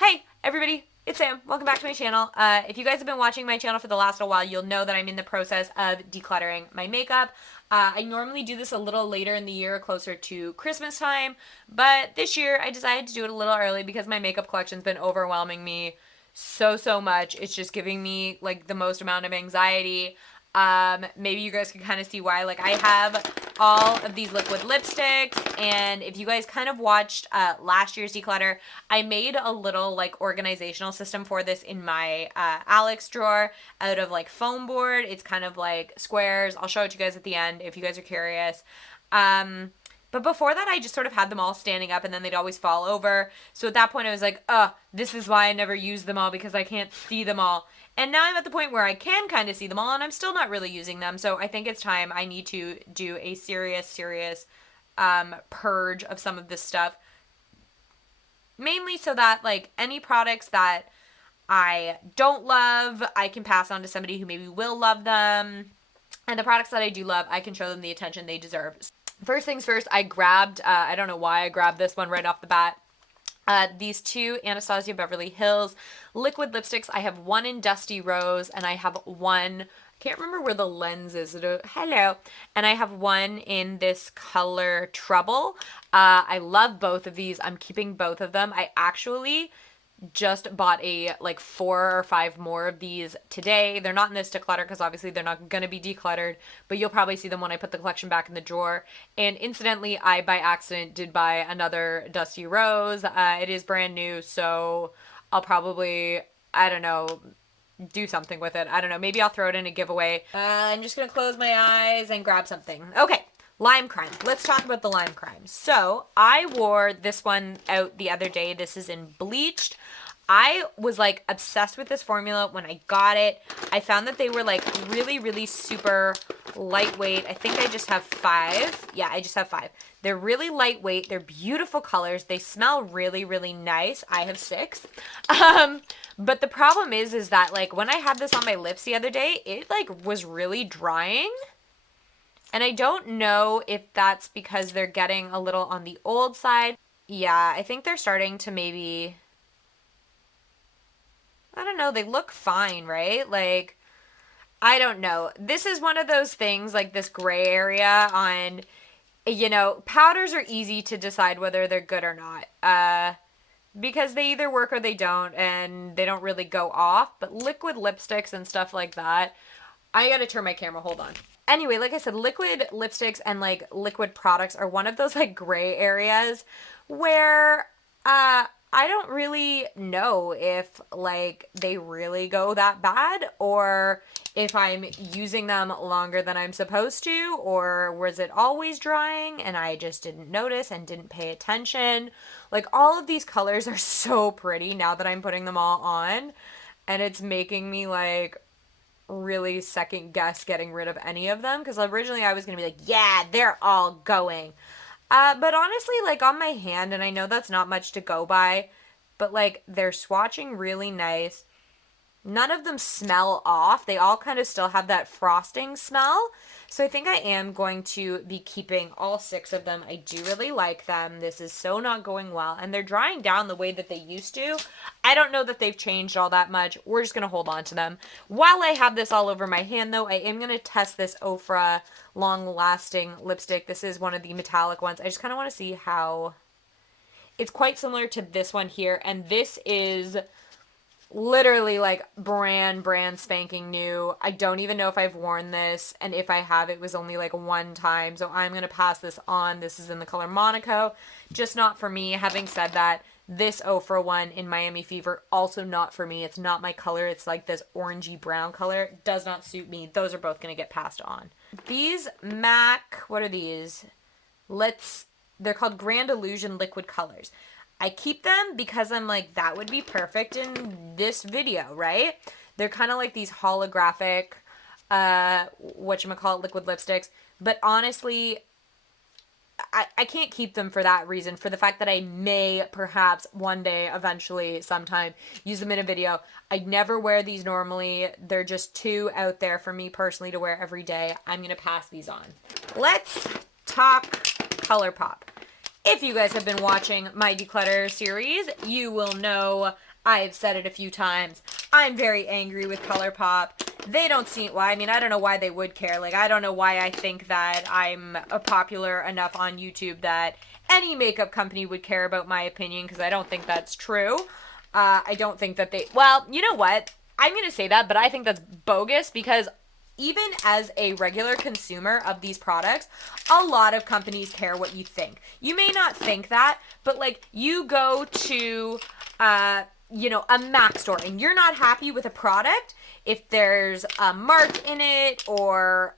Hey, everybody, it's Sam. Welcome back to my channel. If you guys have been watching my channel for the last little while, you'll know that I'm in the process of decluttering my makeup. I normally do this a little later in the year, closer to Christmas time, but this year I decided to do it a little early because my makeup collection's been overwhelming me so much. It's just giving me like the most amount of anxiety. Maybe you guys can kind of see why. Like, I have all of these liquid lipsticks, and if you guys kind of watched last year's declutter, I made a little like organizational system for this in my Alex drawer out of like foam board. It's kind of like squares. I'll show it to you guys at the end if you guys are curious. But before that, I just sort of had them all standing up, and then they'd always fall over. So at that point, I was like, this is why I never use them all, because I can't see them all. And now I'm at the point where I can kind of see them all, and I'm still not really using them. So I think it's time I need to do a serious purge of some of this stuff. Mainly so that, like, any products that I don't love, I can pass on to somebody who maybe will love them. And the products that I do love, I can show them the attention they deserve. First things first, I grabbed, I don't know why I grabbed this one right off the bat. These two Anastasia Beverly Hills liquid lipsticks. I have one in Dusty Rose, and I have one, I can't remember where the lens is. Hello. And I have one in this color Trouble. I love both of these. I'm keeping both of them. I actually just bought like 4 or 5 more of these today. They're not in this declutter because obviously they're not going to be decluttered, but you'll probably see them when I put the collection back in the drawer. And incidentally, I by accident did buy another Dusty Rose. It is brand new, so I'll probably, I don't know, do something with it. I don't know. Maybe I'll throw it in a giveaway. I'm just going to close my eyes and grab something. Okay. Lime Crime. Let's talk about the Lime Crime. So I wore this one out the other day. This is in Bleached. I was like obsessed with this formula when I got it. I found that they were like really super lightweight. I think I just have 5. Yeah, I just have 5. They're really lightweight. They're beautiful colors. They smell really nice. I have 6. But the problem is that like when I had this on my lips the other day, it like was really drying. And I don't know if that's because they're getting a little on the old side. Yeah, I think they're starting to maybe, I don't know, they look fine, right? Like, I don't know. This is one of those things, like this gray area on, you know, powders are easy to decide whether they're good or not. Because they either work or they don't, and they don't really go off. But liquid lipsticks and stuff like that, I gotta turn my camera, hold on. Anyway, like I said, liquid lipsticks and like liquid products are one of those like gray areas where I don't really know if like they really go that bad, or if I'm using them longer than I'm supposed to, or was it always drying and I just didn't notice and didn't pay attention. Like, all of these colors are so pretty now that I'm putting them all on, and it's making me like really second guess getting rid of any of them, because originally I was gonna be like, yeah, they're all going. But honestly, like on my hand, and I know that's not much to go by, but like they're swatching really nice. None of them smell off. They all kind of still have that frosting smell. So I think I am going to be keeping all 6 of them. I do really like them. This is so not going well. And they're drying down the way that they used to. I don't know that they've changed all that much. We're just going to hold on to them. While I have this all over my hand, though, I am going to test this Ofra long-lasting lipstick. This is one of the metallic ones. I just kind of want to see how... It's quite similar to this one here. And this is literally like brand spanking new. I don't even know if I've worn this, and if I have, it was only like one time, so I'm gonna pass this on. This is in the color Monaco, just not for me. Having said that, this Ofra one in Miami Fever, also not for me. It's not my color. It's like this orangey brown color. It does not suit me. Those are both gonna get passed on. These MAC, what are these? They're called Grand Illusion Liquid Colors. I keep them because I'm like, that would be perfect in this video, right? They're kind of like these holographic, liquid lipsticks. But honestly, I can't keep them for that reason. For the fact that I may, perhaps, one day, eventually, sometime, use them in a video. I never wear these normally. They're just too out there for me personally to wear every day. I'm going to pass these on. Let's talk ColourPop. If you guys have been watching my declutter series, you will know I've said it a few times. I'm very angry with ColourPop. They don't see why. I mean, I don't know why they would care. Like, I don't know why I think that I'm popular enough on YouTube that any makeup company would care about my opinion, because I don't think that's true. I don't think that they... Well, you know what? I'm going to say that, but I think that's bogus, because even as a regular consumer of these products, a lot of companies care what you think. You may not think that, but like you go to, a Mac store and you're not happy with a product, if there's a mark in it, or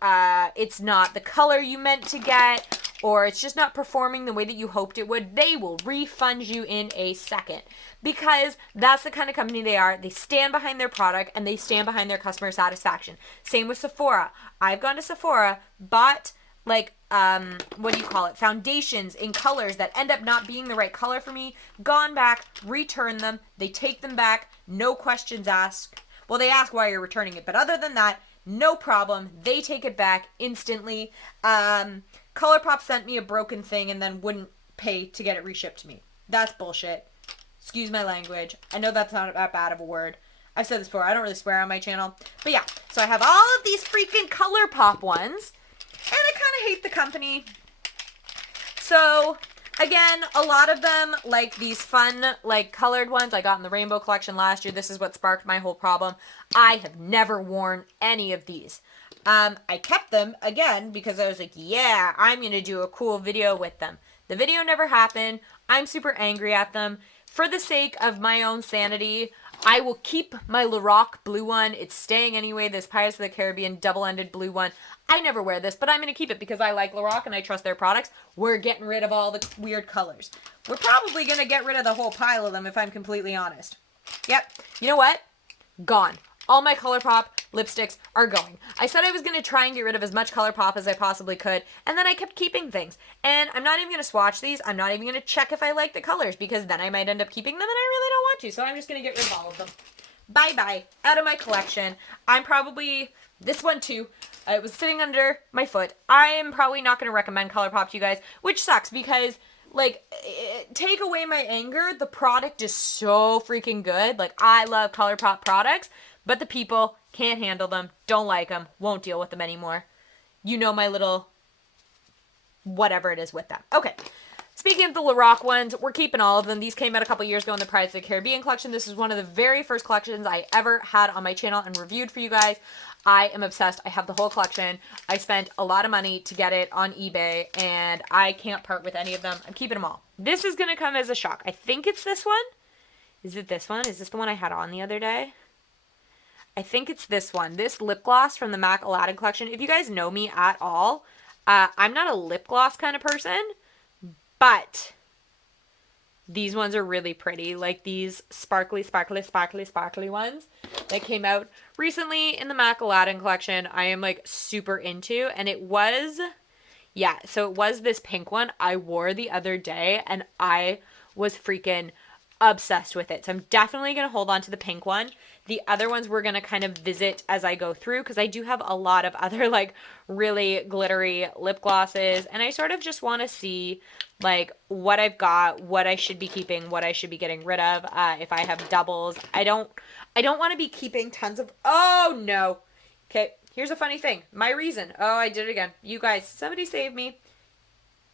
it's not the color you meant to get, or it's just not performing the way that you hoped it would, they will refund you in a second. Because that's the kind of company they are. They stand behind their product and they stand behind their customer satisfaction. Same with Sephora. I've gone to Sephora, bought foundations in colors that end up not being the right color for me, gone back, returned them, they take them back, no questions asked. Well, they ask why you're returning it, but other than that, no problem. They take it back instantly. ColourPop sent me a broken thing and then wouldn't pay to get it reshipped to me. That's bullshit. Excuse my language. I know that's not that bad of a word. I've said this before. I don't really swear on my channel. But yeah, so I have all of these freaking ColourPop ones. And I kind of hate the company. So, again, a lot of them, like these fun, like colored ones I got in the Rainbow Collection last year. This is what sparked my whole problem. I have never worn any of these. I kept them, again, because I was like, yeah, I'm going to do a cool video with them. The video never happened. I'm super angry at them. For the sake of my own sanity, I will keep my Lorac blue one. It's staying anyway, this Pirates of the Caribbean double-ended blue one. I never wear this, but I'm going to keep it because I like Lorac and I trust their products. We're getting rid of all the weird colors. We're probably going to get rid of the whole pile of them if I'm completely honest. Yep. You know what? Gone. All my ColourPop lipsticks are going. I said I was going to try and get rid of as much ColourPop as I possibly could, and then I kept keeping things. And I'm not even going to swatch these. I'm not even going to check if I like the colors, because then I might end up keeping them, and I really don't want to. So I'm just going to get rid of all of them. Bye-bye. Out of my collection. I'm probably... This one, too. It was sitting under my foot. I am probably not going to recommend ColourPop to you guys, which sucks, because... Like, take away my anger, the product is so freaking good. Like, I love ColourPop products, but the people can't handle them, don't like them, won't deal with them anymore. You know my little whatever it is with them. Okay, speaking of the Lorac ones, we're keeping all of them. These came out a couple years ago in the Pirates of the Caribbean collection. This is one of the very first collections I ever had on my channel and reviewed for you guys. I am obsessed. I have the whole collection. I spent a lot of money to get it on eBay, and I can't part with any of them. I'm keeping them all. This is going to come as a shock. I think it's this one. Is it this one? Is this the one I had on the other day? I think it's this one. This lip gloss from the MAC Aladdin collection. If you guys know me at all, I'm not a lip gloss kind of person, but these ones are really pretty. Like these sparkly, sparkly, sparkly, sparkly ones that came out recently in the MAC Aladdin collection. I am like super into, and it was, yeah, so it was this pink one I wore the other day, and I was freaking obsessed with it. So I'm definitely going to hold on to the pink one. The other ones we're going to kind of visit as I go through, because I do have a lot of other like really glittery lip glosses, and I sort of just want to see like what I've got, what I should be keeping, what I should be getting rid of, if I have doubles. I don't want to be keeping tons of, oh no. Okay, here's a funny thing. My reason, oh, I did it again. You guys, somebody save me.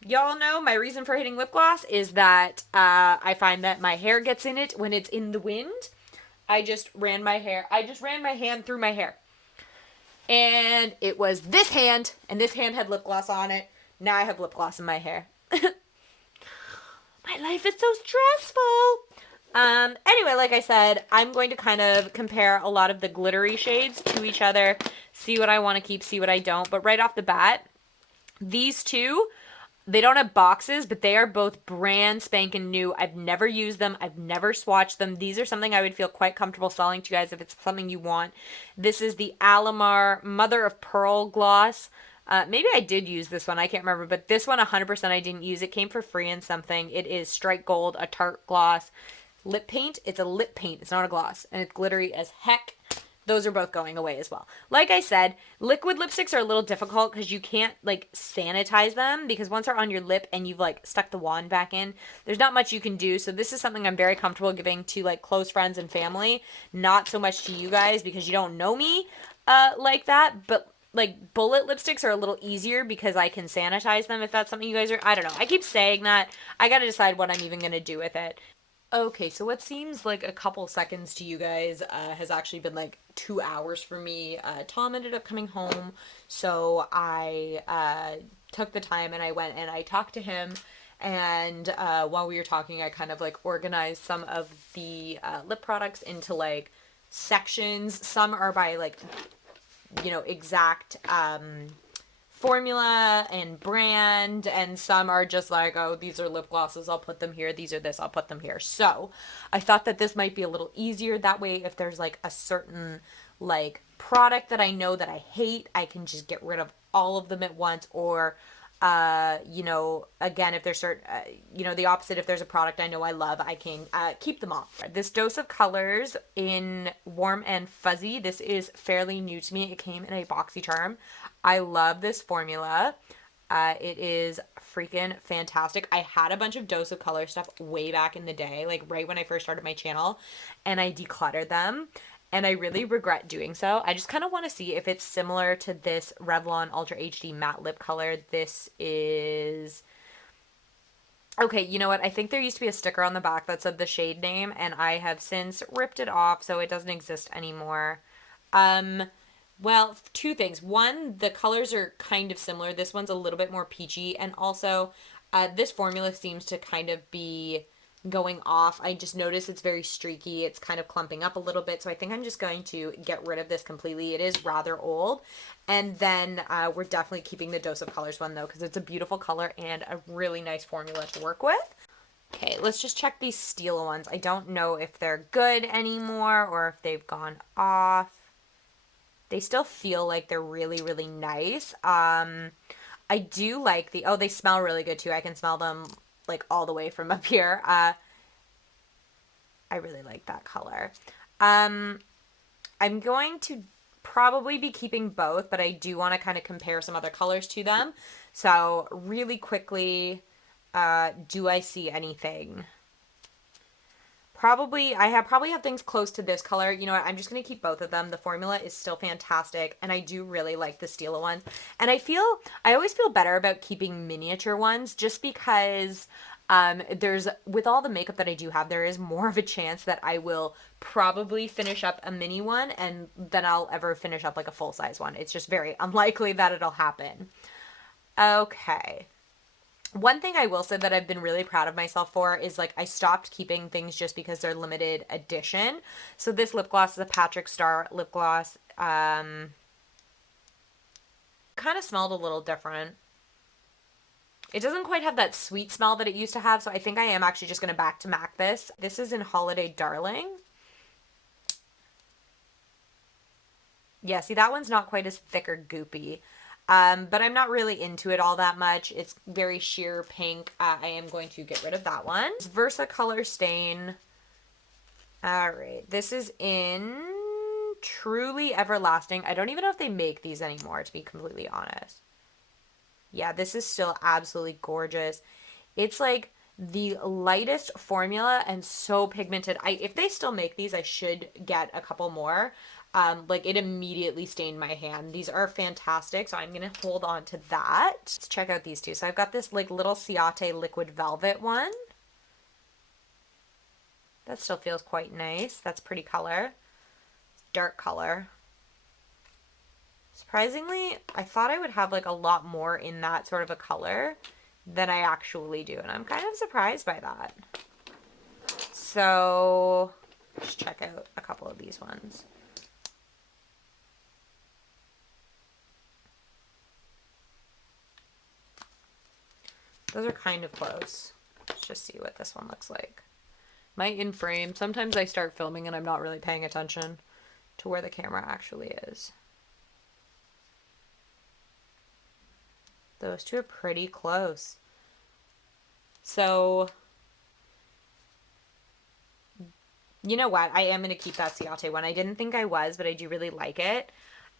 Y'all know my reason for hitting lip gloss is that I find that my hair gets in it when it's in the wind. I just ran my hand through my hair. And it was this hand, and this hand had lip gloss on it. Now I have lip gloss in my hair. My life is so stressful. Anyway, like I said, I'm going to kind of compare a lot of the glittery shades to each other, see what I want to keep, see what I don't. But right off the bat, these two, they don't have boxes, but they are both brand spanking new. I've never used them. I've never swatched them. These are something I would feel quite comfortable selling to you guys if it's something you want. This is the Alamar Mother of Pearl gloss. Maybe I did use this one. I can't remember. But this one, 100% I didn't use. It came for free in something. It is Strike Gold, a Tarte gloss. Lip paint. It's a lip paint. It's not a gloss. And it's glittery as heck. those are both going away as well. Like I said, liquid lipsticks are a little difficult because you can't like sanitize them, because once they're on your lip and you've like stuck the wand back in, there's not much you can do. So this is something I'm very comfortable giving to like close friends and family, not so much to you guys because you don't know me like that. But like bullet lipsticks are a little easier because I can sanitize them if that's something you guys are. I don't know. I keep saying that. I got to decide what I'm even going to do with it. Okay, so what seems like a couple seconds to you guys has actually been like 2 hours for me. Tom ended up coming home, so I took the time and I went and I talked to him. And while we were talking, I kind of like organized some of the lip products into like sections. Some are by like, you know, exact formula and brand, and some are just like, oh, these are lip glosses, I'll put them here, these are this, I'll put them here. So I thought that this might be a little easier that way. If there's like a certain like product that I know that I hate, I can just get rid of all of them at once. Or you know, again, if there's certain you know, the opposite, if there's a product I know I love, I can keep them all. This dose of colors in Warm and Fuzzy, this is fairly new to me. It came in a BoxyCharm. I love this formula. It is freaking fantastic. I had a bunch of Dose of Color stuff way back in the day, like right when I first started my channel, and I decluttered them, and I really regret doing so. I just kind of want to see if it's similar to this Revlon Ultra HD Matte Lip Color. This is... Okay, you know what? I think there used to be a sticker on the back that said the shade name, and I have since ripped it off, so it doesn't exist anymore. Well, two things. One, the colors are kind of similar. This one's a little bit more peachy, and also this formula seems to kind of be going off. I just noticed it's very streaky. It's kind of clumping up a little bit, so I think I'm just going to get rid of this completely. It is rather old. And then we're definitely keeping the Dose of Colors one, though, because it's a beautiful color and a really nice formula to work with. Okay, let's just check these Stila ones. I don't know if they're good anymore or if they've gone off. They still feel like they're really, really nice. I do like the... Oh, they smell really good, too. I can smell them, like, all the way from up here. I really like that color. I'm going to probably be keeping both, but I do want to kind of compare some other colors to them. So, really quickly, do I see anything? Probably have things close to this color. You know what? I'm just going to keep both of them. The formula is still fantastic, and I do really like the Stila ones. And I always feel better about keeping miniature ones, just because there's, with all the makeup that I do have, there is more of a chance that I will probably finish up a mini one and then I'll ever finish up like a full-size one. It's just very unlikely that it'll happen. Okay. One thing I will say that I've been really proud of myself for is, like, I stopped keeping things just because they're limited edition. So this lip gloss is a Patrick Star lip gloss. Kind of smelled a little different. It doesn't quite have that sweet smell that it used to have, so I think I am actually just going to back to MAC this. This is in Holiday Darling. Yeah, see, that one's not quite as thick or goopy. But I'm not really into it all that much. It's very sheer pink. I am going to get rid of that one. Versa Color Stain. Alright, this is in Truly Everlasting. I don't even know if they make these anymore, to be completely honest. Yeah, this is still absolutely gorgeous. It's like the lightest formula and so pigmented. If they still make these, I should get a couple more. Like, it immediately stained my hand. These are fantastic, so I'm gonna hold on to that. Let's check out these two. So I've got this like little Ciate Liquid Velvet one. That still feels quite nice. That's pretty color. It's dark color. Surprisingly, I thought I would have like a lot more in that sort of a color than I actually do, and I'm kind of surprised by that. So let's check out a couple of these ones. Those are kind of close. Let's just see what this one looks like. My in frame, sometimes I start filming and I'm not really paying attention to where the camera actually is. Those two are pretty close. So You know what? I am going to keep that Ciate one. I didn't think I was, but I do really like it.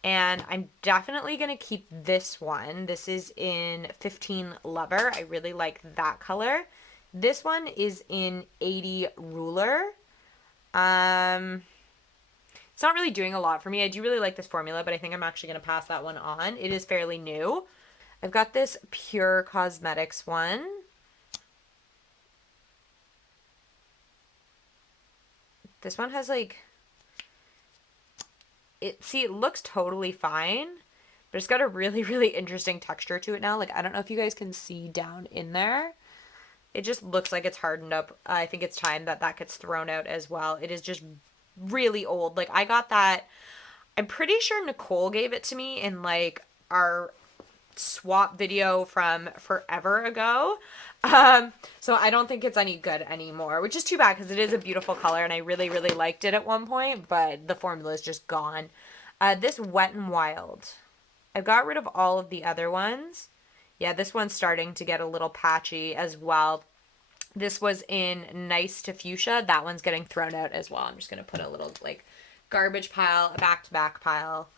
And I'm definitely going to keep this one. This is in 15 Lover. I really like that color. This one is in 80 Ruler. It's not really doing a lot for me. I do really like this formula, but I think I'm actually going to pass that one on. It is fairly new. I've got this Pure Cosmetics one. This one has like, it looks totally fine, but it's got a really, really interesting texture to it now. Like, I don't know if you guys can see down in there. It just looks like it's hardened up. I think it's time that gets thrown out as well. It is just really old. Like, I got that, I'm pretty sure Nicole gave it to me in like our swap video from forever ago. So I don't think it's any good anymore, which is too bad because it is a beautiful color and I really, really liked it at one point, but the formula is just gone. This Wet n Wild. I've got rid of all of the other ones. Yeah, this one's starting to get a little patchy as well. This was in Nice to Fuchsia. That one's getting thrown out as well. I'm just going to put a little like garbage pile, a back-to-back pile,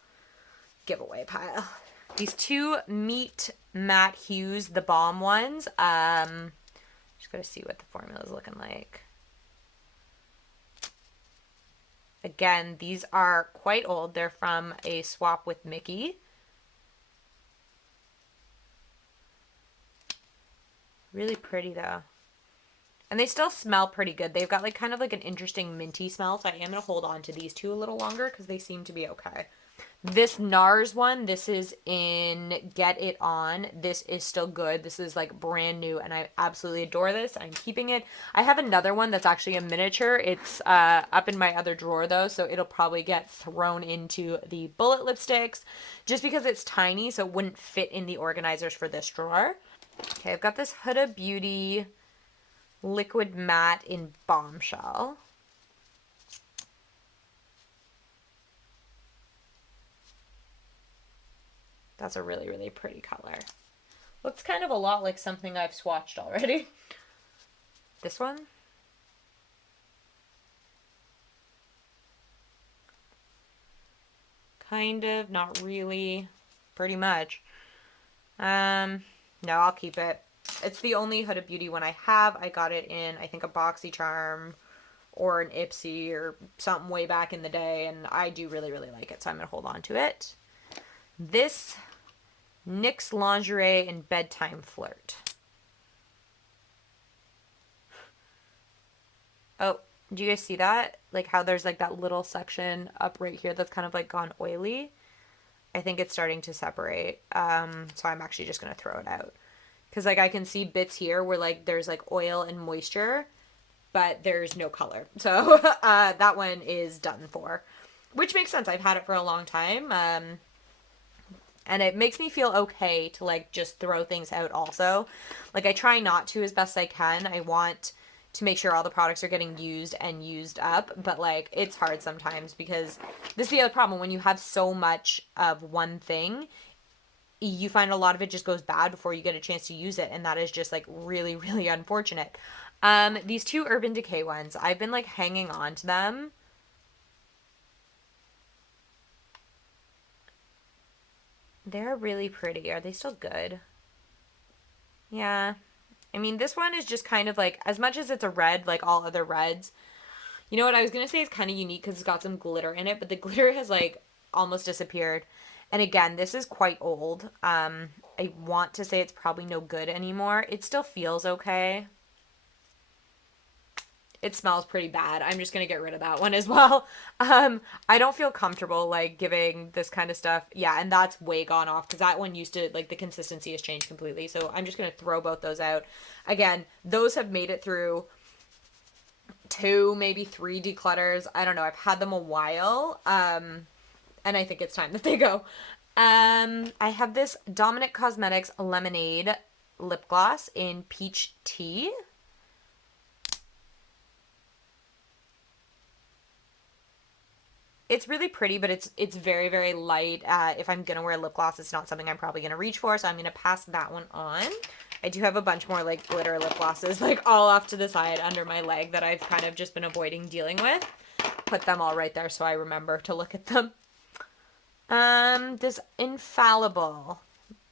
giveaway pile. These two Meet Matte Hues, the Balm ones. Just got to see what the formula is looking like. Again, these are quite old. They're from a swap with Mickey. Really pretty though. And they still smell pretty good. They've got like kind of like an interesting minty smell. So I am going to hold on to these two a little longer because they seem to be okay. This NARS one, this is in Get It On. This is still good. This is like brand new and I absolutely adore this. I'm keeping it. I have another one that's actually a miniature. It's up in my other drawer though, so it'll probably get thrown into the bullet lipsticks just because it's tiny, so it wouldn't fit in the organizers for this drawer. Okay, I've got this Huda Beauty Liquid Matte in Bombshell. That's a really, really pretty color. Looks kind of a lot like something I've swatched already. This one. Kind of, not really, pretty much. No, I'll keep it. It's the only Huda Beauty one I have. I got it in, I think, a BoxyCharm or an Ipsy or something way back in the day, and I do really, really like it, so I'm going to hold on to it. This NYX Lingerie in Bedtime Flirt. Oh, do you guys see that? Like how there's like that little section up right here that's kind of like gone oily. I think it's starting to separate. So I'm actually just going to throw it out. Because like I can see bits here where like there's like oil and moisture, but there's no color. So that one is done for. Which makes sense. I've had it for a long time. And it makes me feel okay to like just throw things out also. Like I try not to as best I can. I want to make sure all the products are getting used and used up, but like it's hard sometimes because this is the other problem. When you have so much of one thing, you find a lot of it just goes bad before you get a chance to use it, and that is just like really, really unfortunate. These two Urban Decay ones, I've been like hanging on to them. They're really pretty. Are they still good? Yeah. I mean, this one is just kind of like, as much as it's a red, like all other reds, you know what I was going to say is kind of unique because it's got some glitter in it, but the glitter has like almost disappeared. And again, this is quite old. I want to say it's probably no good anymore. It still feels okay. It smells pretty bad. I'm just going to get rid of that one as well. I don't feel comfortable like giving this kind of stuff. Yeah, and that's way gone off because that one used to, like the consistency has changed completely. So I'm just going to throw both those out. Again, those have made it through 2, maybe 3 declutters. I don't know. I've had them a while. And I think it's time that they go. I have this Dominic Cosmetics Lemonade lip gloss in Peach Tea. It's really pretty, but it's very, very light. If I'm going to wear lip gloss, it's not something I'm probably going to reach for, so I'm going to pass that one on. I do have a bunch more like glitter lip glosses like all off to the side under my leg that I've kind of just been avoiding dealing with. put them all right there so I remember to look at them. This Infallible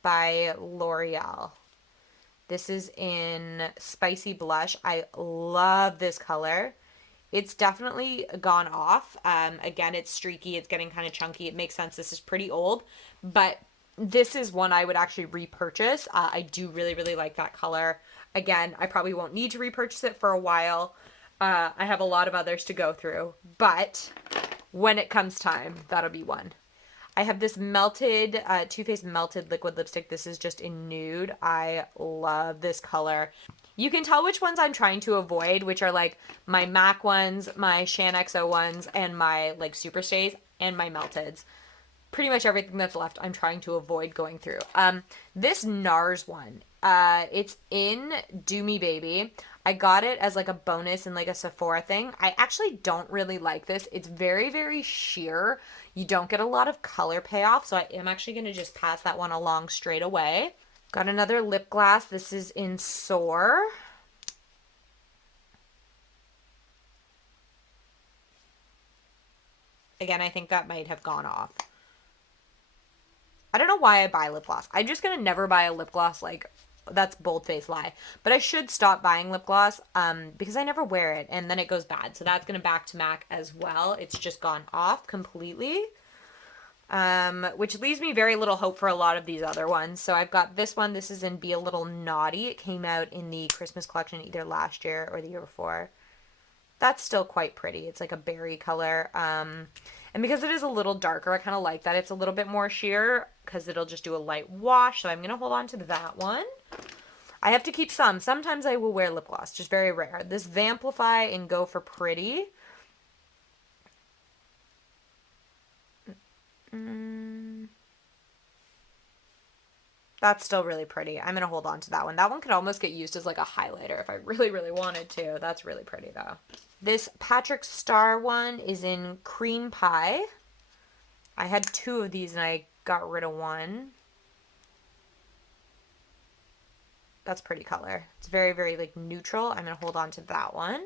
by L'Oreal. This is in Spicy Blush. I love this color. It's definitely gone off. Again, it's streaky. It's getting kind of chunky. It makes sense. This is pretty old, but this is one I would actually repurchase. I do really, really like that color. Again, I probably won't need to repurchase it for a while. I have a lot of others to go through, but when it comes time, that'll be one. I have this melted, Too Faced Melted Liquid Lipstick. This is just in nude. I love this color. You can tell which ones I'm trying to avoid, which are like my MAC ones, my Shan XO ones, and my like Superstays, and my Melteds. Pretty much everything that's left I'm trying to avoid going through. This NARS one, it's in Do Me Baby. I got it as like a bonus in like a Sephora thing. I actually don't really like this. It's very, very sheer. You don't get a lot of color payoff, so I am actually going to just pass that one along straight away. Got another lip gloss. This is in Soar. Again, I think that might have gone off. I don't know why I buy lip gloss. I'm just going to never buy a lip gloss like... That's bold-faced lie. But I should stop buying lip gloss because I never wear it and then it goes bad. So that's going to back to MAC as well. It's just gone off completely. Which leaves me very little hope for a lot of these other ones. So I've got this one. This is in Be a Little Naughty. It came out in the Christmas collection either last year or the year before. That's still quite pretty. It's like a berry color. And because it is a little darker, I kind of like that. It's a little bit more sheer because it'll just do a light wash. So I'm going to hold on to that one. I have to keep some. Sometimes I will wear lip gloss, just very rare. This Vamplify and Go for Pretty. That's still really pretty. I'm going to hold on to that one. That one could almost get used as like a highlighter if I really, really wanted to. That's really pretty though. This Patrick Star one is in Cream Pie. I had two of these and I got rid of one. That's pretty color. It's very, very like neutral. I'm going to hold on to that one.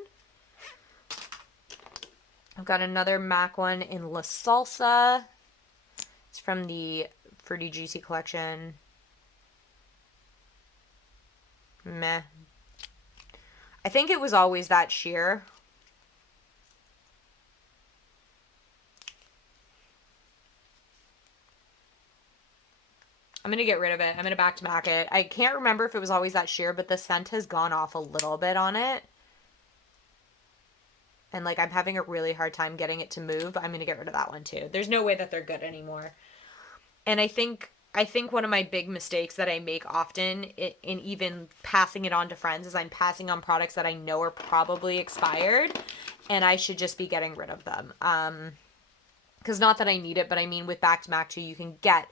I've got another MAC one in La Salsa. It's from the Fruity Juicy collection. Meh. I think it was always that sheer. I'm going to get rid of it. I'm going to back to MAC it. I can't remember if it was always that sheer, but the scent has gone off a little bit on it. And like I'm having a really hard time getting it to move. I'm going to get rid of that one too. There's no way that they're good anymore. And I think one of my big mistakes that I make often in even passing it on to friends is I'm passing on products that I know are probably expired and I should just be getting rid of them. Because not that I need it, but I mean with Back to MAC 2 you can get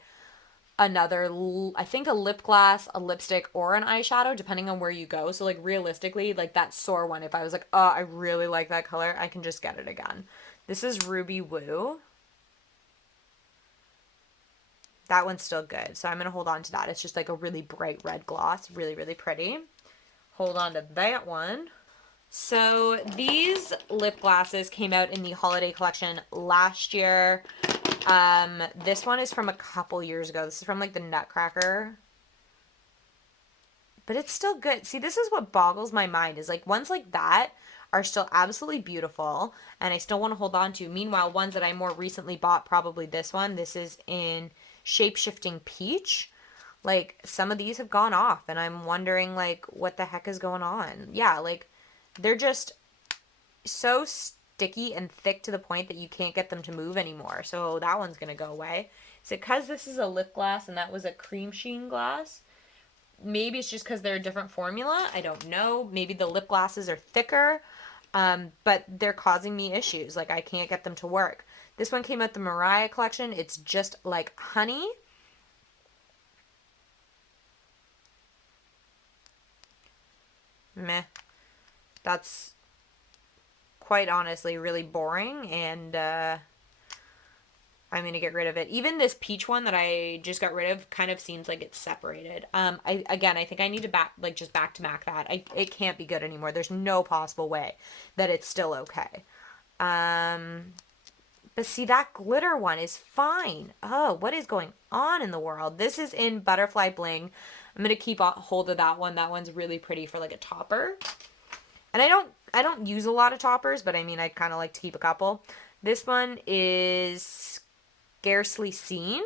another, I think a lip gloss, a lipstick, or an eyeshadow depending on where you go. So like realistically, like that Soar one, if I was like, oh, I really like that color, I can just get it again. This is Ruby Woo. That one's still good. So I'm going to hold on to that. It's just like a really bright red gloss. Really, really pretty. Hold on to that one. So these lip glosses came out in the holiday collection last year. This one is from a couple years ago. This is from like the Nutcracker. But it's still good. See, this is what boggles my mind is like ones like that are still absolutely beautiful and I still want to hold on to. Meanwhile, ones that I more recently bought, probably this one. This is in Shape-Shifting Peach. Like some of these have gone off and I'm wondering like what the heck is going on. Yeah, like they're just so sticky and thick to the point that you can't get them to move anymore. So that one's going to go away. Is it because this is a lip gloss and that was a cream sheen gloss? Maybe it's just because they're a different formula. I don't know. Maybe the lip glosses are thicker, but they're causing me issues. Like I can't get them to work. This one came out the Mariah collection. It's Just Like Honey. Meh. That's quite honestly really boring and I'm going to get rid of it. Even this peach one that I just got rid of kind of seems like it's separated. I think I need to just back to MAC that. It can't be good anymore. There's no possible way that it's still okay. But see, that glitter one is fine. Oh, what is going on in the world? This is in Butterfly Bling. I'm gonna keep hold of that one. That one's really pretty for like a topper. And I don't use a lot of toppers, but I mean I kind of like to keep a couple. This one is Scarcely Seen.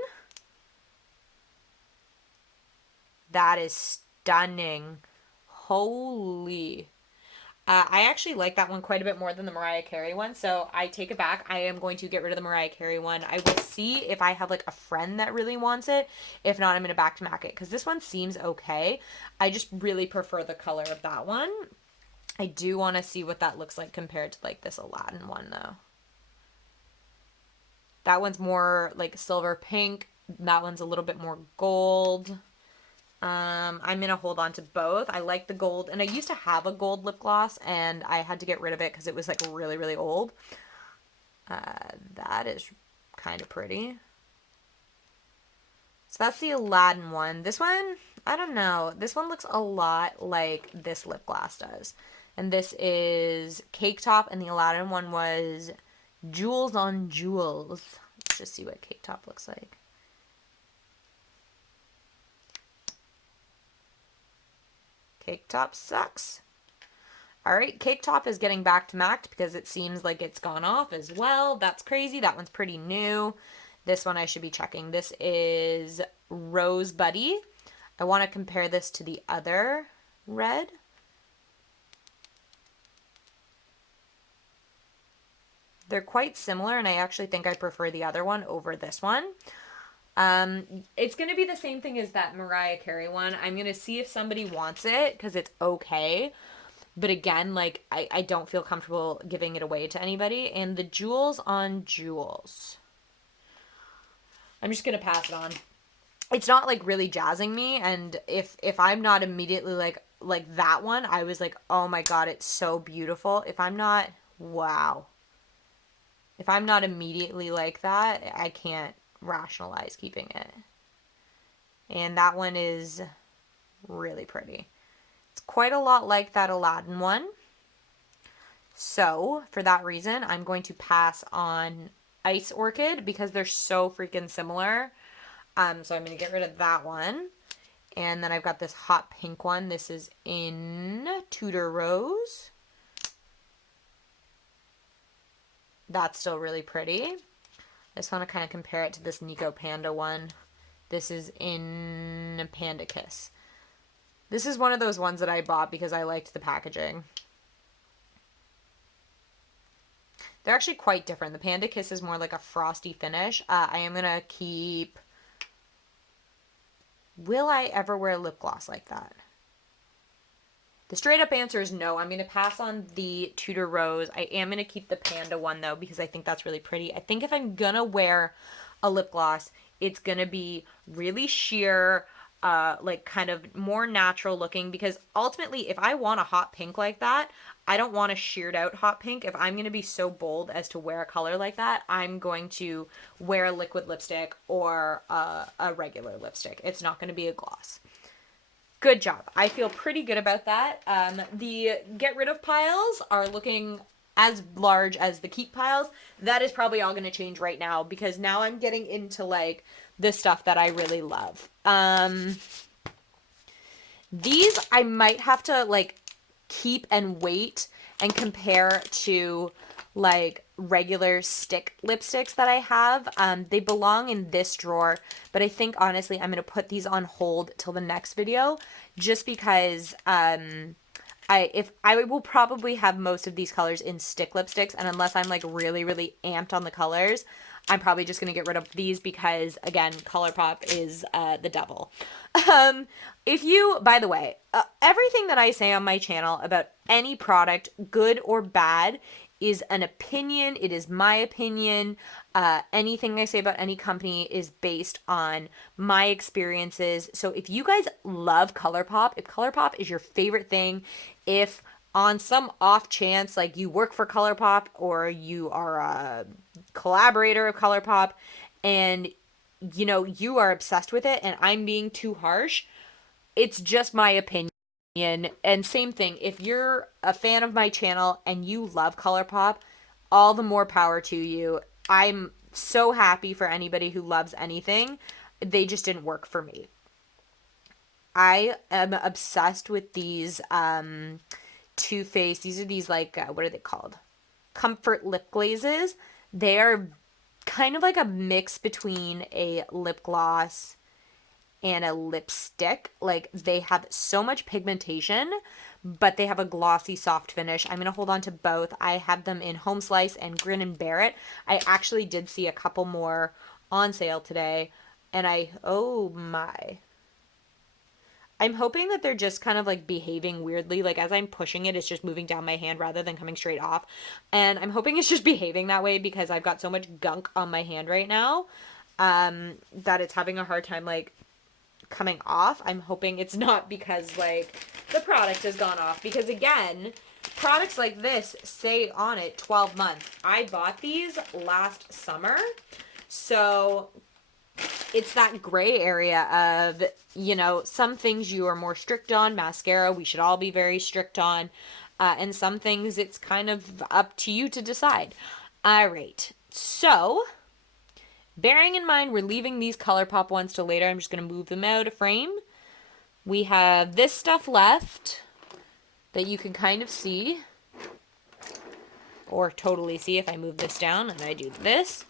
That is stunning. Holy. I actually like that one quite a bit more than the Mariah Carey one, so I take it back. I am going to get rid of the Mariah Carey one. I will see if I have like a friend that really wants it. If not, I'm going to back to Mac it because this one seems okay. I just really prefer the color of that one. I do want to see what that looks like compared to like this Aladdin one though. That one's more like silver pink. That one's a little bit more gold. I'm gonna hold on to both. I like the gold, and I used to have a gold lip gloss, and I had to get rid of it because it was like really, really old. That is kind of pretty. So that's the Aladdin one. This one, I don't know. This one looks a lot like this lip gloss does. And this is Cake Top, and the Aladdin one was Jewels on Jewels. Let's just see what Cake Top looks like. Cake Top sucks. All right, Cake Top is getting back to MAC because it seems like it's gone off as well. That's crazy. That one's pretty new. This one I should be checking. This is Rose Buddy. I want to compare this to the other red. They're quite similar, and I actually think I prefer the other one over this one. It's going to be the same thing as that Mariah Carey one. I'm going to see if somebody wants it because it's okay. But again, like, I don't feel comfortable giving it away to anybody. And the Jewels on Jewels. I'm just going to pass it on. It's not, like, really jazzing me. And if I'm not immediately, like that one, I was like, oh my God, it's so beautiful. If I'm not, wow. If I'm not immediately like that, I can't rationalize keeping it. And that one is really pretty. It's quite a lot like that Aladdin one. So for that reason, I'm going to pass on Ice Orchid because they're so freaking similar. So I'm going to get rid of that one. And then I've got this hot pink one. This is in Tudor Rose. That's still really pretty. I just want to kind of compare it to this Nico Panda one. This is in Panda Kiss. This is one of those ones that I bought because I liked the packaging. They're actually quite different. The Panda Kiss is more like a frosty finish. I am going to keep... Will I ever wear a lip gloss like that? The straight up answer is no. I'm going to pass on the Tudor Rose. I am going to keep the Panda one though because I think that's really pretty. I think if I'm going to wear a lip gloss, it's going to be really sheer, like kind of more natural looking because ultimately if I want a hot pink like that, I don't want a sheared out hot pink. If I'm going to be so bold as to wear a color like that, I'm going to wear a liquid lipstick or a regular lipstick. It's not going to be a gloss. Good job. I feel pretty good about that. The get rid of piles are looking as large as the keep piles. That is probably all going to change right now because now I'm getting into like the stuff that I really love. These I might have to like keep and wait and compare to like regular stick lipsticks that I have. They belong in this drawer, but I think honestly I'm going to put these on hold till the next video just because I will probably have most of these colors in stick lipsticks, and unless I'm like really, really amped on the colors, I'm probably just going to get rid of these because, again, ColourPop is the devil. By the way, everything that I say on my channel about any product, good or bad, is an opinion. It is my opinion. Anything I say about any company is based on my experiences. So if you guys love ColourPop, if ColourPop is your favorite thing, if on some off chance, like you work for ColourPop or you are a collaborator of ColourPop and you know you are obsessed with it and I'm being too harsh, it's just my opinion. And same thing, if you're a fan of my channel and you love ColourPop, all the more power to you. I'm so happy for anybody who loves anything. They just didn't work for me. I am obsessed with these Too Faced. These are these like, what are they called? Comfort lip glazes. They are kind of like a mix between a lip gloss and a lipstick. Like, they have so much pigmentation, but they have a glossy, soft finish. I'm going to hold on to both. I have them in Home Slice and Grin and Bear It. I actually did see a couple more on sale today, and oh my. I'm hoping that they're just kind of like behaving weirdly. Like, as I'm pushing it, it's just moving down my hand rather than coming straight off. And I'm hoping it's just behaving that way because I've got so much gunk on my hand right now that it's having a hard time like coming off. I'm hoping it's not because like the product has gone off, because again, products like this say on it 12 months. I bought these last summer, so it's that gray area of, you know, some things you are more strict on. Mascara, we should all be very strict on. And some things it's kind of up to you to decide. All right. So, bearing in mind we're leaving these ColourPop ones till later, I'm just going to move them out of frame. We have this stuff left that you can kind of see, or totally see if I move this down and I do this.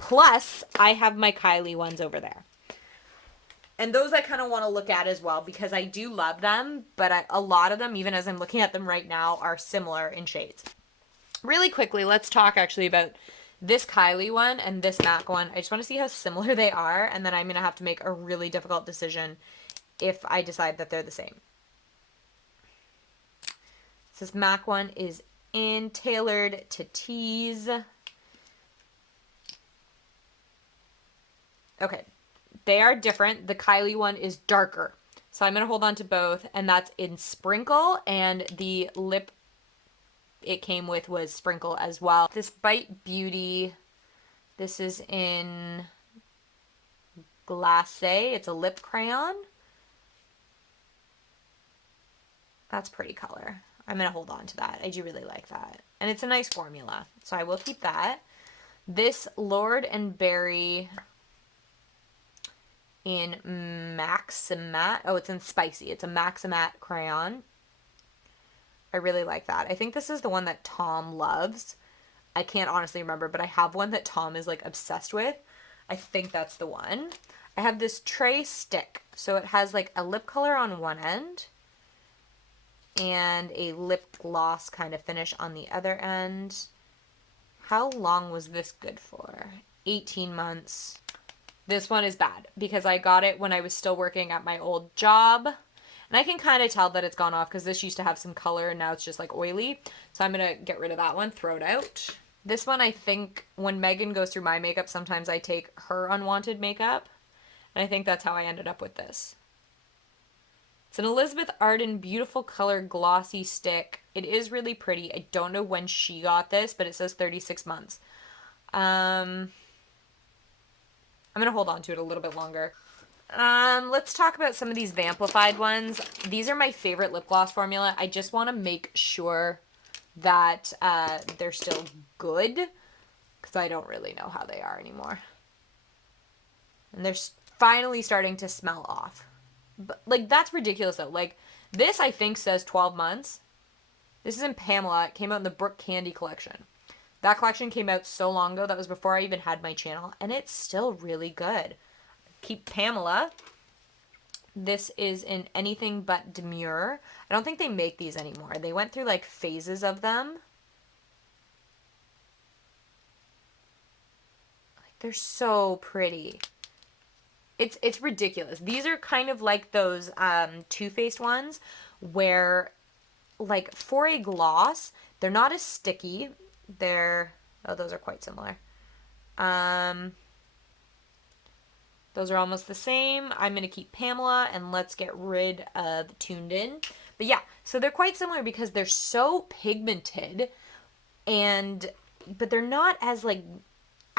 Plus, I have my Kylie ones over there. And those I kind of want to look at as well because I do love them, but a lot of them, even as I'm looking at them right now, are similar in shades. Really quickly, let's talk actually about this Kylie one and this MAC one. I just want to see how similar they are, and then I'm going to have to make a really difficult decision if I decide that they're the same. This MAC one is in Tailored to Tease. Okay, they are different. The Kylie one is darker. So I'm going to hold on to both, and that's in Sprinkle, and the lip it came with was Sprinkle as well. This Bite Beauty, this is in Glacé. It's a lip crayon. That's pretty color. I'm going to hold on to that. I do really like that. And it's a nice formula, so I will keep that. This Lord and Berry in Maximat. Oh, it's in Spicy. It's a Maximat crayon. I really like that. I think this is the one that Tom loves. I can't honestly remember, but I have one that Tom is like obsessed with. I think that's the one. I have this Tray Stick. So it has like a lip color on one end and a lip gloss kind of finish on the other end. How long was this good for? 18 months. This one is bad because I got it when I was still working at my old job. And I can kind of tell that it's gone off because this used to have some color and now it's just like oily. So I'm going to get rid of that one, throw it out. This one, I think when Megan goes through my makeup, sometimes I take her unwanted makeup. And I think that's how I ended up with this. It's an Elizabeth Arden Beautiful Color Glossy Stick. It is really pretty. I don't know when she got this, but it says 36 months. I'm going to hold on to it a little bit longer. Let's talk about some of these Vamplified ones. These are my favorite lip gloss formula. I just want to make sure that they're still good because I don't really know how they are anymore. And they're finally starting to smell off. But, like, that's ridiculous, though. Like, this, I think, says 12 months. This is in Pamela. It came out in the Brooke Candy collection. That collection came out so long ago. That was before I even had my channel. And it's still really good. Keep Pamela. This is in Anything But Demure. I don't think they make these anymore. They went through, like, phases of them. Like, they're so pretty. It's ridiculous. These are kind of like those Too Faced ones where, like, for a gloss, they're not as sticky. They're, oh, those are quite similar. Those are almost the same. I'm going to keep Pamela and let's get rid of Tuned In. But yeah, so they're quite similar because they're so pigmented but they're not as, like,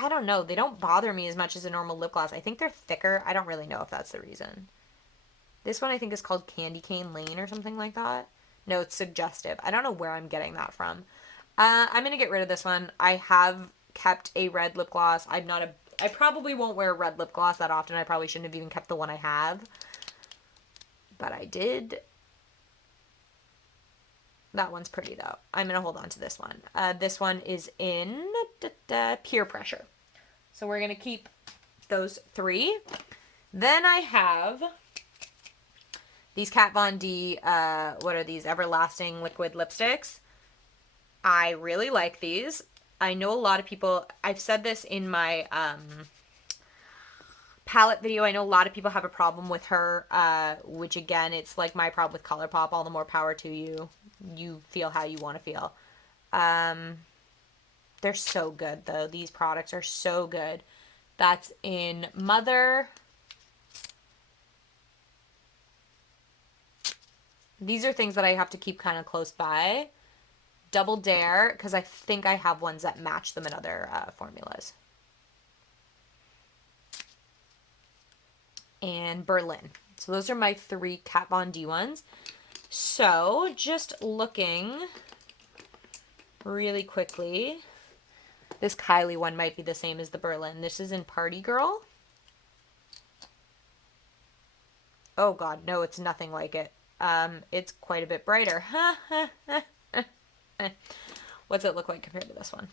I don't know. They don't bother me as much as a normal lip gloss. I think they're thicker. I don't really know if that's the reason. This one I think is called Candy Cane Lane or something like that. No, it's Suggestive. I don't know where I'm getting that from. I'm going to get rid of this one. I have kept a red lip gloss. I probably won't wear a red lip gloss that often. I probably shouldn't have even kept the one I have. But I did. That one's pretty though. I'm going to hold on to this one. This one is in Peer Pressure. So we're going to keep those 3. Then I have these Kat Von D, what are these? Everlasting Liquid Lipsticks. I really like these. I know a lot of people, I've said this in my palette video, I know a lot of people have a problem with her, which again, it's like my problem with ColourPop, all the more power to you. You feel how you want to feel. They're so good though. These products are so good. That's in Mother. These are things that I have to keep kind of close by. Double Dare, because I think I have ones that match them in other formulas. And Berlin. So those are my 3 Kat Von D ones. So just looking really quickly, this Kylie one might be the same as the Berlin. This is in Party Girl. Oh God, no, it's nothing like it. It's quite a bit brighter. What's it look like compared to this one?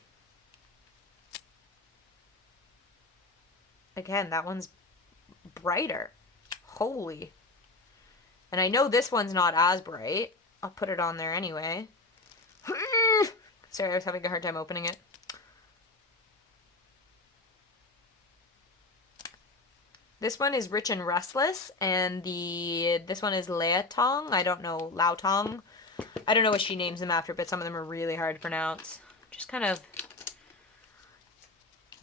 Again, that one's brighter. Holy. And I know this one's not as bright. I'll put it on there anyway. Sorry, I was having a hard time opening it. This one is Rich and Restless, and this one is Laotong. I don't know, Laotong. I don't know what she names them after, but some of them are really hard to pronounce. Just kind of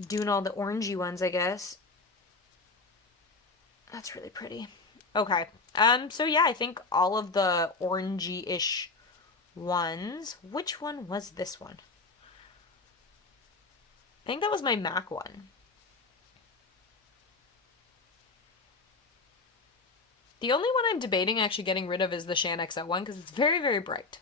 doing all the orangey ones, I guess. That's really pretty. Okay. So yeah, I think all of the orangey-ish ones. Which one was this one? I think that was my MAC one. The only one I'm debating actually getting rid of is the Shan XO one because it's very, very bright.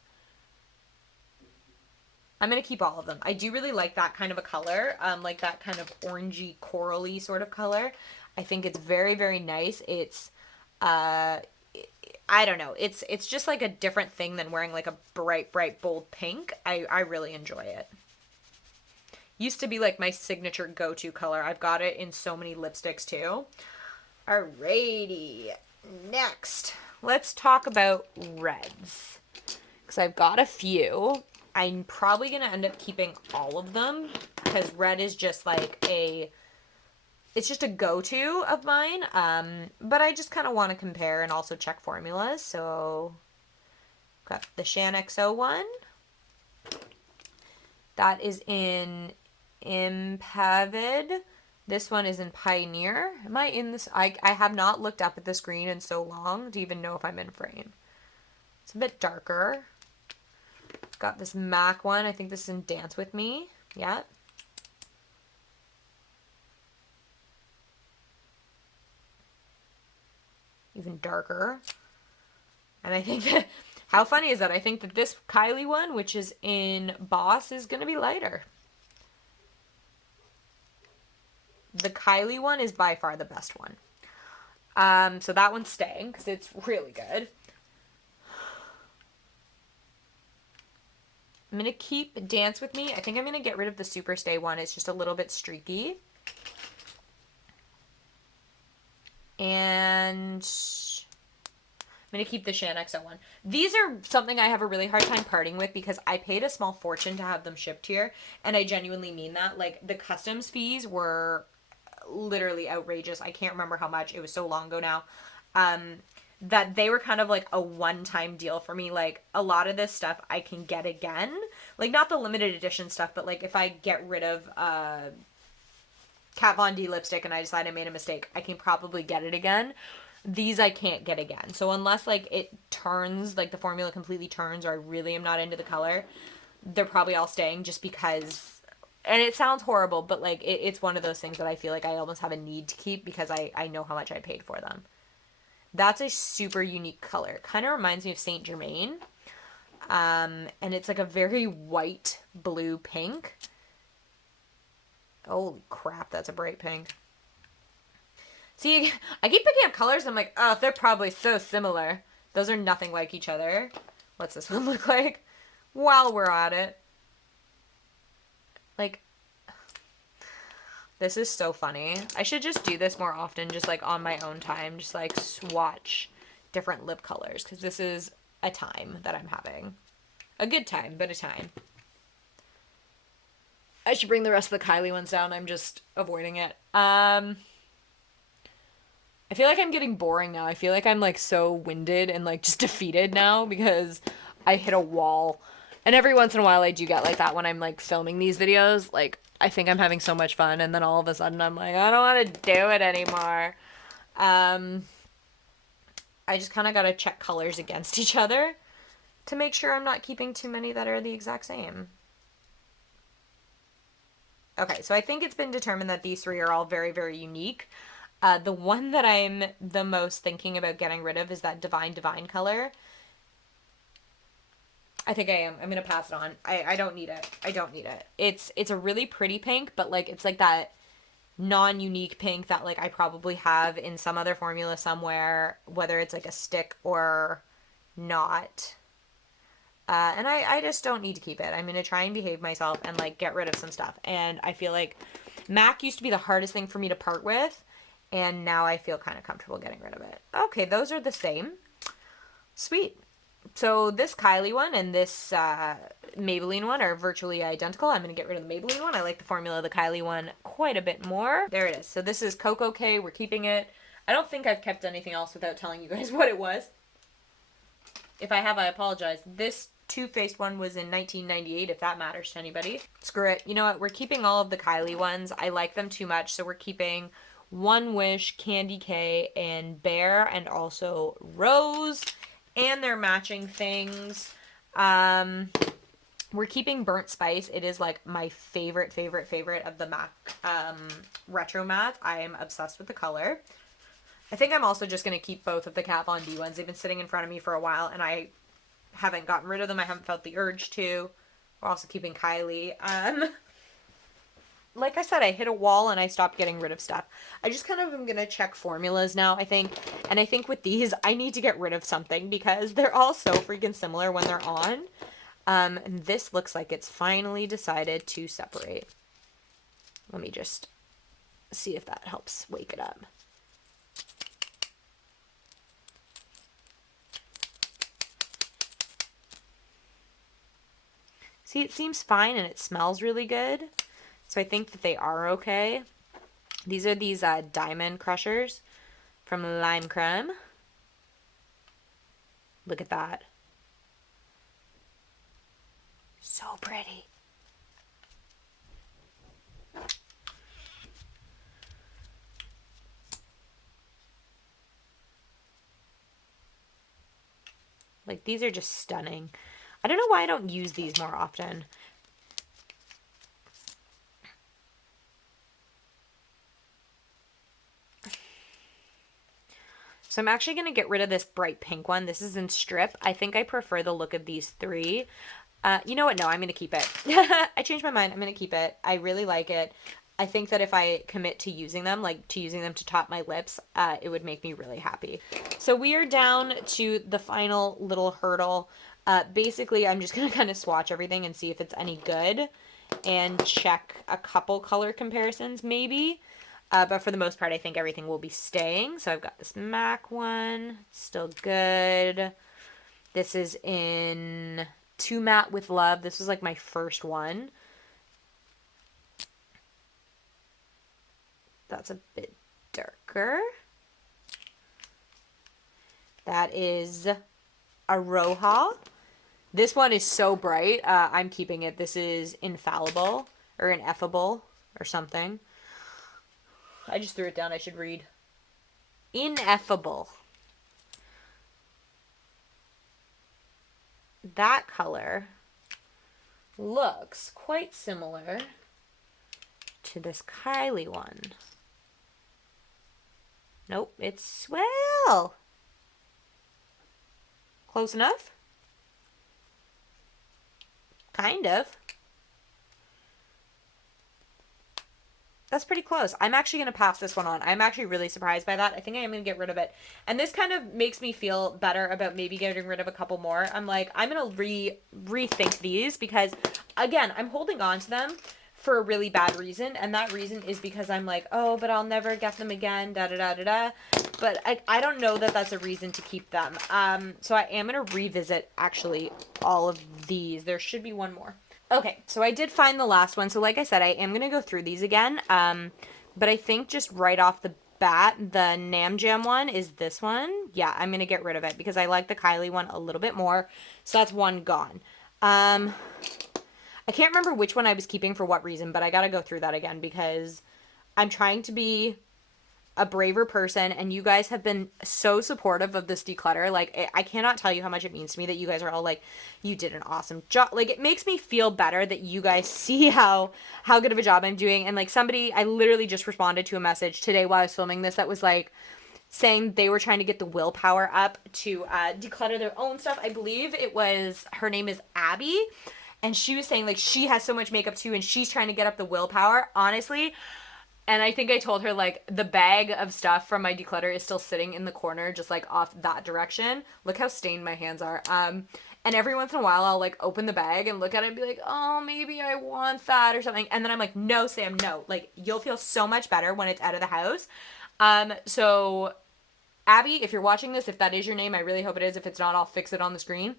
I'm going to keep all of them. I do really like that kind of a color, like that kind of orangey, corally sort of color. I think it's very, very nice. It's, I don't know. It's just like a different thing than wearing like a bright, bright, bold pink. I really enjoy it. Used to be like my signature go-to color. I've got it in so many lipsticks too. Alrighty. Next, let's talk about reds. Because I've got a few. I'm probably going to end up keeping all of them. Because red is just like it's just a go-to of mine. But I just kind of want to compare and also check formulas. So, got the Shan XO one. That is in Impavid. This one is in Pioneer. Am I in this? I have not looked up at the screen in so long to even know if I'm in frame. It's a bit darker. Got this MAC one. I think this is in Dance With Me. Yeah. Even darker. And I think that, how funny is that? I think that this Kylie one, which is in Boss, is going to be lighter. The Kylie one is by far the best one. So that one's staying because it's really good. I'm going to keep Dance With Me. I think I'm going to get rid of the Superstay one. It's just a little bit streaky. And I'm going to keep the Shan XO one. These are something I have a really hard time parting with because I paid a small fortune to have them shipped here. And I genuinely mean that. Like, the customs fees were literally outrageous. I can't remember how much. It was so long ago now. That they were kind of like a one-time deal for me. Like, a lot of this stuff I can get again. Like, not the limited edition stuff, but like if I get rid of Kat Von D lipstick and I decide I made a mistake, I can probably get it again. These I can't get again. So unless like it turns, like the formula completely turns, or I really am not into the color, they're probably all staying just because, and it sounds horrible, but like it's one of those things that I feel like I almost have a need to keep because I know how much I paid for them. That's a super unique color. Kind of reminds me of Saint Germain. And it's like a very white blue pink. Holy crap, that's a bright pink. See, I keep picking up colors and I'm like, oh, they're probably so similar. Those are nothing like each other. What's this one look like? While we're at it. Like, this is so funny. I should just do this more often, just like on my own time. Just like swatch different lip colors, because this is a time that I'm having. A good time, but a time. I should bring the rest of the Kylie ones down. I'm just avoiding it. I feel like I'm getting boring now. I feel like I'm like so winded and like just defeated now because I hit a wall. And every once in a while I do get like that when I'm like filming these videos. Like I think I'm having so much fun and then all of a sudden I'm like, I don't want to do it anymore. I just kind of got to check colors against each other to make sure I'm not keeping too many that are the exact same. Okay, so I think it's been determined that these three are all very, very unique. The one that I'm the most thinking about getting rid of is that Divine color. I think I am. I'm going to pass it on. I don't need it. I don't need it. It's a really pretty pink, but like it's like that non-unique pink that like I probably have in some other formula somewhere, whether it's like a stick or not. And I just don't need to keep it. I'm going to try and behave myself and like get rid of some stuff. And I feel like MAC used to be the hardest thing for me to part with. And now I feel kind of comfortable getting rid of it. Okay, those are the same. Sweet. So this Kylie one and this Maybelline one are virtually identical. I'm going to get rid of the Maybelline one. I like the formula of the Kylie one quite a bit more. There it is. So this is Coco K. We're keeping it. I don't think I've kept anything else without telling you guys what it was. If I have, I apologize. This Too Faced one was in 1998, if that matters to anybody. Screw it. You know what? We're keeping all of the Kylie ones. I like them too much, so we're keeping One Wish, Candy K, and Bear, and also Rose, and their matching things. We're keeping Burnt Spice. It is like my favorite of the MAC Retro Matte. I am obsessed with the color. I think I'm also just going to keep both of the Kat Von D ones. They've been sitting in front of me for a while, and I haven't gotten rid of them. I haven't felt the urge to. We're also keeping Kylie. Like I said, I hit a wall and I stopped getting rid of stuff. I just kind of am going to check formulas now, I think. And I think with these, I need to get rid of something because they're all so freaking similar when they're on. And this looks like it's finally decided to separate. Let me just see if that helps wake it up. See, it seems fine and it smells really good. So I think that they are okay. These are these diamond crushers from Lime Creme. Look at that. So pretty. Like, these are just stunning. I don't know why I don't use these more often. So I'm actually going to get rid of this bright pink one. This is in strip. I think I prefer the look of these three. You know what? No, I'm going to keep it. I changed my mind. I'm going to keep it. I really like it. I think that if I commit to using them, like to using them to top my lips, it would make me really happy. So we are down to the final little hurdle. Basically, I'm just going to kind of swatch everything and see if it's any good and check a couple color comparisons maybe. But for the most part, I think everything will be staying. So I've got this MAC one. It's still good. This is in Too Matte with Love. This was like my first one. That's a bit darker. That is Aroha. This one is so bright. I'm keeping it. This is Infallible or Ineffable or something. I just threw it down. I should read. Ineffable. That color looks quite similar to this Kylie one. Nope, it's Swell. Close enough? kind of. That's pretty close. I'm actually going to pass this one on. I'm actually really surprised by that. I think I am going to get rid of it. And this kind of makes me feel better about maybe getting rid of a couple more. I'm like, I'm going to rethink these because, again, I'm holding on to them for a really bad reason. And that reason is because I'm like, oh, but I'll never get them again, da-da-da-da-da. But I don't know that that's a reason to keep them. So I am going to revisit, actually, all of these. There should be one more. Okay, so I did find the last one. So like I said, I am going to go through these again. But I think just right off the bat, the Nam Jam one is this one. Yeah, I'm going to get rid of it because I like the Kylie one a little bit more. So that's one gone. I can't remember which one I was keeping for what reason, but I got to go through that again because I'm trying to be a braver person, and you guys have been so supportive of this declutter. Like, I cannot tell you how much it means to me that you guys are all like, you did an awesome job. Like, it makes me feel better that you guys see how good of a job I'm doing. And like, somebody, I literally just responded to a message today while I was filming this that was like saying they were trying to get the willpower up to declutter their own stuff. I believe it was, her name is Abby, and she was saying like she has so much makeup too and she's trying to get up the willpower. Honestly, and I think I told her, like, the bag of stuff from my declutter is still sitting in the corner, just, like, off that direction. Look how stained my hands are. And every once in a while, I'll, like, open the bag and look at it and be like, oh, maybe I want that or something. And then I'm like, no, Sam, no. Like, you'll feel so much better when it's out of the house. So, Abby, if you're watching this, if that is your name, I really hope it is. If it's not, I'll fix it on the screen.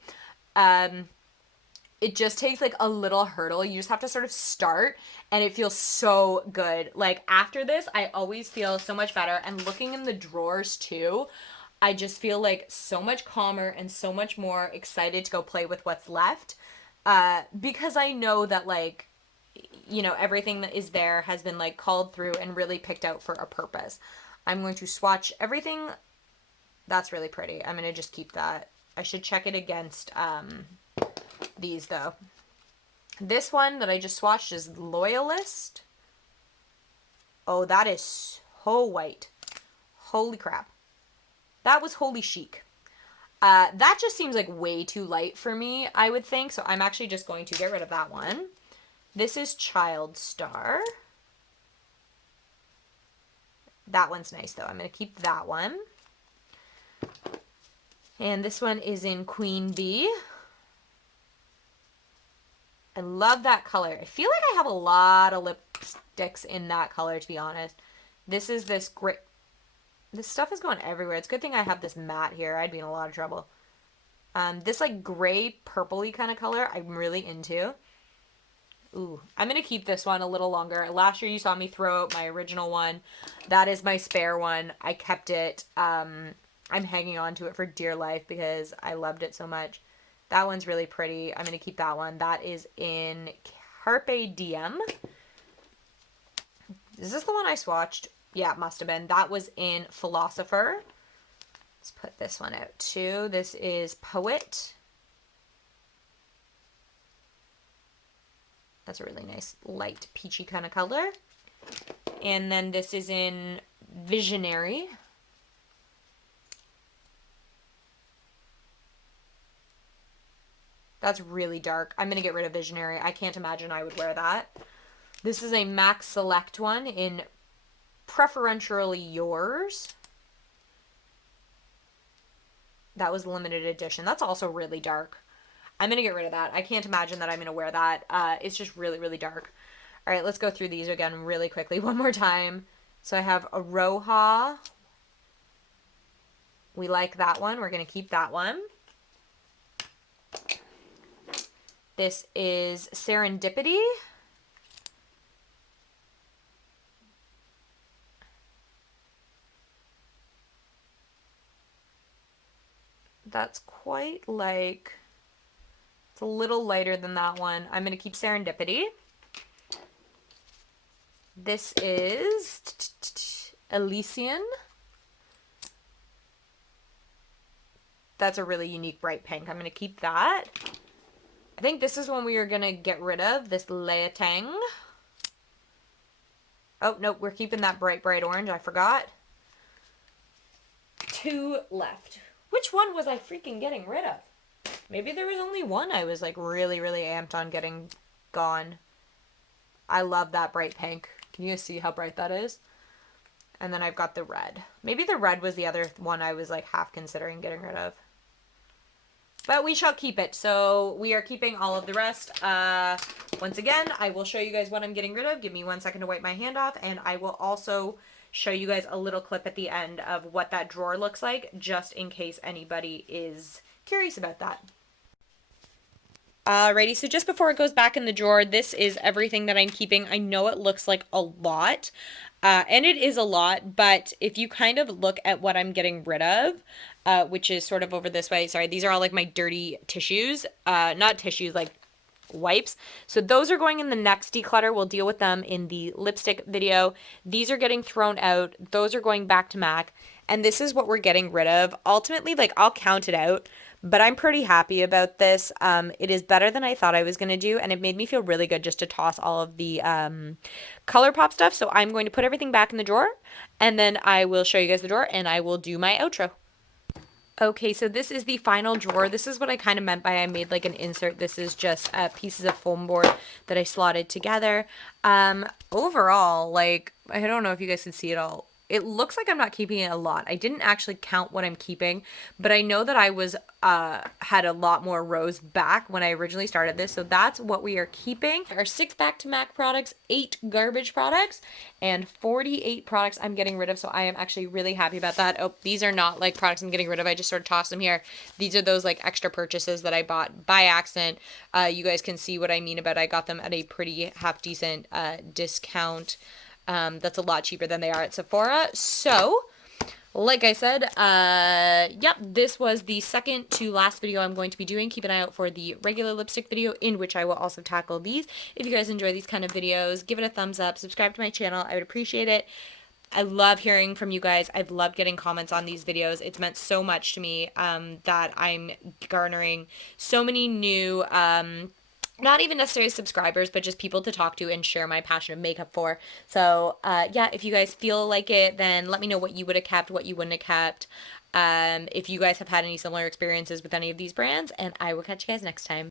It just takes like a little hurdle. You just have to sort of start and it feels so good. Like after this, I always feel so much better. And looking in the drawers too, I just feel like so much calmer and so much more excited to go play with what's left. Because I know that like, you know, everything that is there has been like called through and really picked out for a purpose. I'm going to swatch everything. That's really pretty. I'm going to just keep that. I should check it against, these though. This one that I just swatched is Loyalist. Oh, that is so white. Holy crap. That was holy chic. That just seems like way too light for me, I would think. So I'm actually just going to get rid of that one. This is Child Star. That one's nice though. I'm going to keep that one. And this one is in Queen Bee. I love that color. I feel like I have a lot of lipsticks in that color, to be honest. This is this great... This stuff is going everywhere. It's a good thing I have this matte here. I'd be in a lot of trouble. This like gray purpley kind of color I'm really into. Ooh, I'm going to keep this one a little longer. Last year you saw me throw out my original one. That is my spare one. I kept it. I'm hanging on to it for dear life because I loved it so much. That one's really pretty. I'm going to keep that one. That is in Carpe Diem. Is this the one I swatched? Yeah, it must have been. That was in Philosopher. Let's put this one out too. This is Poet. That's a really nice light peachy kind of color. And then this is in Visionary. That's really dark. I'm going to get rid of Visionary. I can't imagine I would wear that. This is a MAC Select one in Preferentially Yours. That was limited edition. That's also really dark. I'm going to get rid of that. I can't imagine that I'm going to wear that. It's just really, really dark. All right, let's go through these again really quickly one more time. So I have Aroha. We like that one. We're going to keep that one. This is Serendipity. That's quite like, it's a little lighter than that one. I'm going to keep Serendipity. This is Elysian. That's a really unique bright pink. I'm going to keep that. I think this is one we are going to get rid of, this Leotang. Oh, no, we're keeping that bright, bright orange. I forgot. 2 left. Which one was I freaking getting rid of? Maybe there was only one I was like really, really amped on getting gone. I love that bright pink. Can you guys see how bright that is? And then I've got the red. Maybe the red was the other one I was like half considering getting rid of. But we shall keep it. So we are keeping all of the rest. Once again, I will show you guys what I'm getting rid of. Give me 1 second to wipe my hand off. And I will also show you guys a little clip at the end of what that drawer looks like, just in case anybody is curious about that. Alrighty, so just before it goes back in the drawer, this is everything that I'm keeping. I know it looks like a lot, and it is a lot, but if you kind of look at what I'm getting rid of, which is sort of over this way, sorry, these are all like my dirty tissues, not tissues, like wipes. So those are going in the next declutter. We'll deal with them in the lipstick video. These are getting thrown out. Those are going back to MAC. And this is what we're getting rid of. Ultimately, like I'll count it out, but I'm pretty happy about this. It is better than I thought I was going to do. And it made me feel really good just to toss all of the ColourPop stuff. So I'm going to put everything back in the drawer and then I will show you guys the drawer and I will do my outro. Okay, so this is the final drawer. This is what I kind of meant by I made like an insert. This is just pieces of foam board that I slotted together. Overall, like, I don't know if you guys can see it all. It looks like I'm not keeping it a lot. I didn't actually count what I'm keeping, but I know that I was had a lot more rows back when I originally started this. So that's what we are keeping. There are 6 back to MAC products, 8 garbage products, and 48 products I'm getting rid of. So I am actually really happy about that. Oh, these are not like products I'm getting rid of. I just sort of tossed them here. These are those like extra purchases that I bought by accident. You guys can see what I mean about I got them at a pretty half decent discount. That's a lot cheaper than they are at Sephora. So, like I said, yep, this was the second to last video I'm going to be doing. Keep an eye out for the regular lipstick video, in which I will also tackle these. If you guys enjoy these kind of videos, give it a thumbs up, subscribe to my channel. I would appreciate it. I love hearing from you guys. I've loved getting comments on these videos. It's meant so much to me that I'm garnering so many new not even necessarily subscribers, but just people to talk to and share my passion of makeup for. So, yeah, if you guys feel like it, then let me know what you would have kept, what you wouldn't have kept. If you guys have had any similar experiences with any of these brands, and I will catch you guys next time.